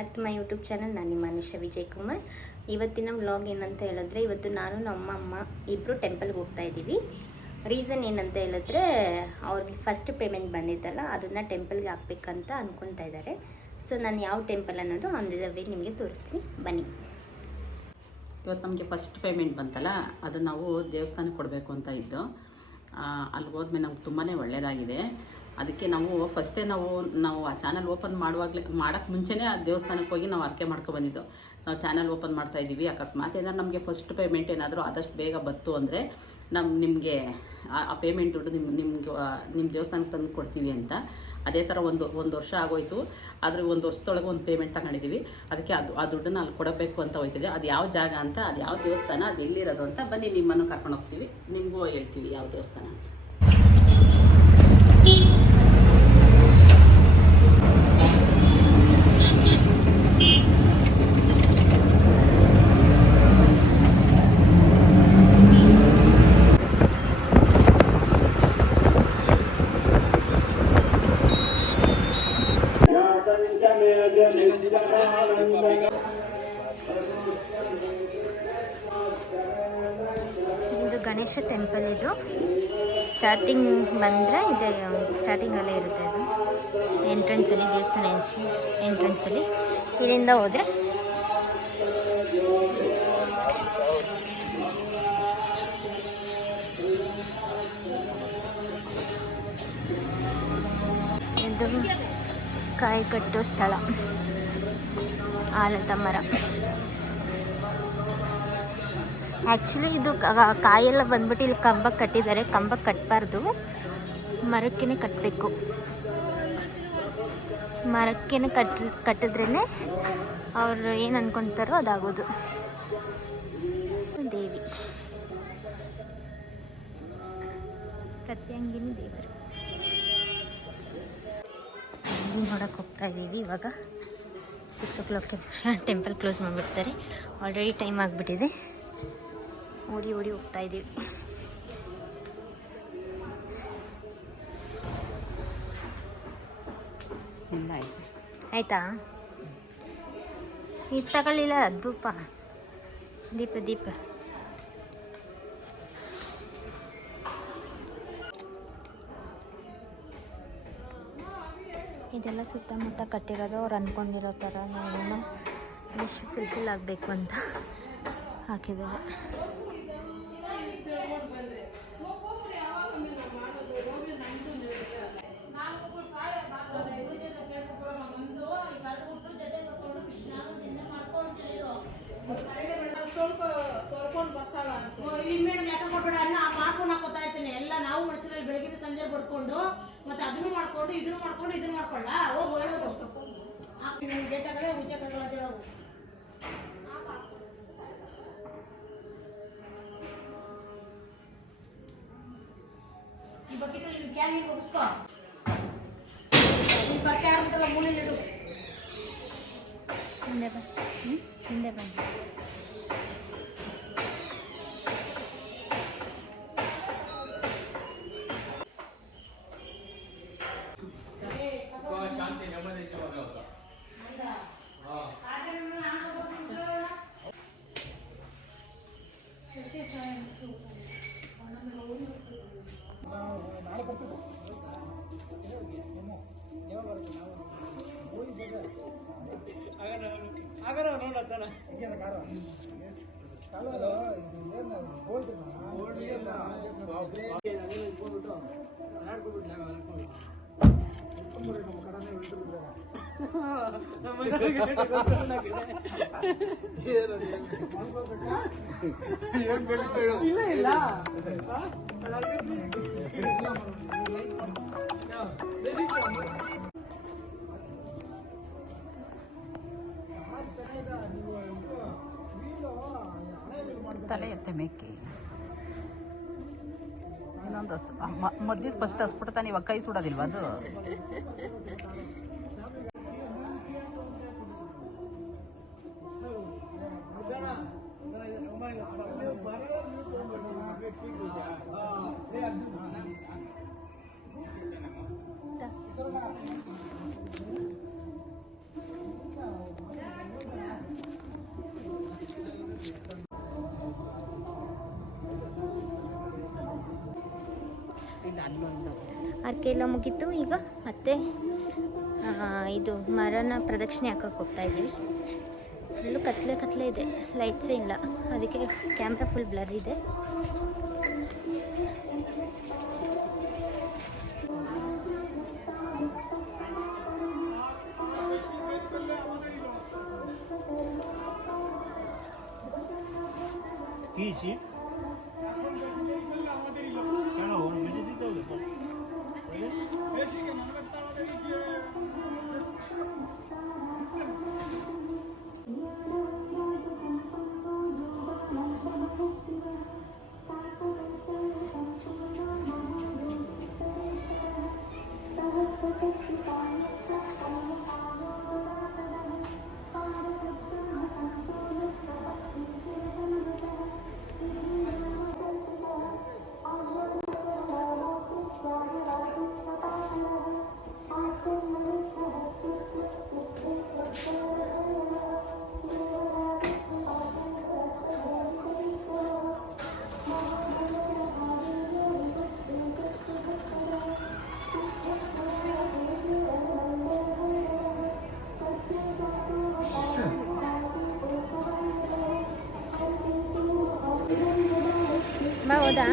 Back to my YouTube channel. ನಾನು ನಿಮ್ಮ ಅನುಷಾ ವಿಜಯ್ ಕುಮಾರ್. ಇವತ್ತಿನ ವ್ಲಾಗ್ ಏನಂತ ಹೇಳಿದ್ರೆ, ಇವತ್ತು ನಾನು ನಮ್ಮ ಅಮ್ಮ ಇಬ್ಬರು ಟೆಂಪಲ್ಗೆ ಹೋಗ್ತಾ ಇದ್ದೀವಿ. ರೀಸನ್ ಏನಂತ ಹೇಳಿದ್ರೆ, ಅವ್ರಿಗೆ ಫಸ್ಟ್ ಪೇಮೆಂಟ್ ಬಂದಿದ್ದಲ್ಲ, ಅದನ್ನು ಟೆಂಪಲ್ಗೆ ಹಾಕ್ಬೇಕಂತ ಅಂದ್ಕೊತಾ ಇದ್ದಾರೆ. ಸೊ ನಾನು ಯಾವ ಟೆಂಪಲ್ ಅನ್ನೋದು ಆನ್ ದ ವೇ ನಿಮಗೆ ತೋರಿಸ್ತೀನಿ, ಬನ್ನಿ. ಇವತ್ತು ನಮಗೆ ಫಸ್ಟ್ ಪೇಮೆಂಟ್ ಬಂತಲ್ಲ, ಅದು ನಾವು ದೇವಸ್ಥಾನಕ್ಕೆ ಕೊಡಬೇಕು ಅಂತ ಇದ್ದು. ಅಲ್ಲಿ ಹೋದ್ಮೇಲೆ ನಮ್ಗೆ ತುಂಬಾ ಒಳ್ಳೆಯದಾಗಿದೆ. ಅದಕ್ಕೆ ನಾವು ಫಸ್ಟೇ ನಾವು ಆ ಚಾನಲ್ ಓಪನ್ ಮಾಡೋಕ್ಕೆ ಮುಂಚೆನೇ ಆ ದೇವಸ್ಥಾನಕ್ಕೆ ಹೋಗಿ ನಾವು ಅರ್ಕೆ ಬಂದಿದ್ದು. ನಾವು ಚಾನಲ್ ಓಪನ್ ಮಾಡ್ತಾಯಿದ್ದೀವಿ, ಅಕಸ್ಮಾತ್ ಏನಾದ್ರು ನಮಗೆ ಫಸ್ಟ್ ಪೇಮೆಂಟ್ ಏನಾದರೂ ಆದಷ್ಟು ಬೇಗ ಬಂತು ಅಂದರೆ ನಿಮಗೆ ಆ ಪೇಮೆಂಟ್ ದುಡ್ಡು ನಿಮ್ಮ ದೇವಸ್ಥಾನಕ್ಕೆ ತಂದು ಕೊಡ್ತೀವಿ ಅಂತ. ಅದೇ ಥರ ಒಂದು ವರ್ಷ ಆಗೋಯ್ತು. ಆದರೆ ಒಂದು ವರ್ಷದೊಳಗೆ ಒಂದು ಪೇಮೆಂಟ್ ತಗೊಂಡಿದ್ದೀವಿ. ಅದಕ್ಕೆ ಆ ದುಡ್ಡನ್ನು ಅಲ್ಲಿ ಕೊಡಬೇಕು ಅಂತ ಹೋಗ್ತಿದೆ. ಅದು ಯಾವ ಜಾಗ ಅಂತ, ಅದು ಯಾವ ದೇವಸ್ಥಾನ, ಅದು ಎಲ್ಲಿರೋದು ಅಂತ ಬನ್ನಿ ನಿಮ್ಮನ್ನು ಕರ್ಕೊಂಡು ಹೋಗ್ತೀವಿ. ನಿಮಗೂ ಹೇಳ್ತೀವಿ ಯಾವ ದೇವಸ್ಥಾನ ಅಂತ. ಇದು ಗಣೇಶ ಟೆಂಪಲ್. ಇದು ಸ್ಟಾರ್ಟಿಂಗ್ ಬಂದರೆ ಇದೆ, ಸ್ಟಾರ್ಟಿಂಗಲ್ಲೇ ಇರುತ್ತೆ. ಇದು ಎಂಟ್ರೆನ್ಸಲ್ಲಿ, ದೇವಸ್ಥಾನ ಎಂಟ್ರೆನ್ಸಲ್ಲಿ ಇಲ್ಲಿಂದ ಹೋದರೆ ಇದು ಕಾಯಿ ಕಟ್ಟೋ ಸ್ಥಳ, ಆಲದ ಮರ. ಆ್ಯಕ್ಚುಲಿ ಇದು ಕಾಯೆಲ್ಲ ಬಂದ್ಬಿಟ್ಟು ಇಲ್ಲಿ ಕಂಬಕ್ಕೆ ಕಟ್ಟಿದ್ದಾರೆ. ಕಂಬಕ್ಕೆ ಕಟ್ಟಬಾರ್ದು, ಮರಕ್ಕೇ ಕಟ್ಟಬೇಕು. ಮರಕ್ಕೇ ಕಟ್ಟಿದ್ರೇ ಅವರು ಏನು ಅಂದ್ಕೊತಾರೋ ಅದಾಗೋದು. ದೇವಿ, ಪ್ರತ್ಯಂಗಿನಿ ದೇವರು ನೋಡೋಕೆ ಹೋಗ್ತಾ ಇದ್ದೀವಿ. ಇವಾಗ 6 o'clock ಟೆಂಪಲ್ ಕ್ಲೋಸ್ ಮಾಡಿಬಿಡ್ತಾರೆ. ಆಲ್ರೆಡಿ ಟೈಮ್ ಆಗಿಬಿಟ್ಟಿದೆ. ಓಡಿ ಹೋಗ್ತಾ ಇದ್ದೀವಿ. ಆಯಿತಾ? ಇದು ತಗೊಳ್ಳಿಲ್ಲ, ಧೂಪ, ದೀಪ. ಇದೆಲ್ಲ ಸುತ್ತಮುತ್ತ ಕಟ್ಟಿರೋದು ಅವ್ರು ಅಂದ್ಕೊಂಡಿರೋ ಥರ ನಾವೇನೋ ವಿಶ್ ಫುಲ್ಫಿಲ್ ಆಗಬೇಕು ಅಂತ ಹಾಕಿದ್ದಾರೆ. ಎಲ್ಲ ನಾವು ಮನುಷ್ಯರಲ್ಲಿ ಬೆಳಗಿನ ಸಂಜೆ ಬಡ್ಕೊಂಡು ಮತ್ತೆ ಅದನ್ನು ಮಾಡ್ಕೊಂಡು ಇದನ್ನು ಮಾಡ್ಕೊಳ್ಳ ಹೋಗಿ ಹೇಳೋದು ಗೇಟಾಗಲೇ ಮುಂಚೆ ಕಟ್ಟೋದು. ಈ ಬಕೆಟಲ್ಲಿ ಕ್ಯಾನ್ ನೀರು ಮುಗಿಸ್ಕೊ. ಈ ಬಟ್ಟೆ ಆಗ್ಬಿಟ್ಟಲ್ಲ ಮೂಲೆಯಲ್ಲಿ ಇಡು. ಹಿಂದೆ ಬನ್ನಿ. ತಲೆ ಎತ್ತೆ ಮೇಕೆ ಇನ್ನೊಂದು ಮಧ್ಯದ ಫಸ್ಟ್ ಹಸ್ಬಿಡ್ತಾನೆ. ಇವಾಗ ಕೈ ಸುಡೋದಿಲ್ವ ಅದು? ಹರಕೆ ಎಲ್ಲ ಮುಗೀತು. ಈಗ ಮತ್ತೆ ಇದು ಮರನ ಪ್ರದಕ್ಷಿಣೆ ಹಾಕೋಕೆ ಹೋಗ್ತಾ ಇದ್ದೀವಿ. ಫುಲ್ಲು ಕತ್ಲೆ ಇದೆ, ಲೈಟ್ಸೇ ಇಲ್ಲ, ಅದಕ್ಕೆ ಕ್ಯಾಮ್ರಾ ಫುಲ್ ಬ್ಲರ್ ಇದೆ. Chi? Ciao, mi dite dove? ಬಾ, ಹೌದಾ?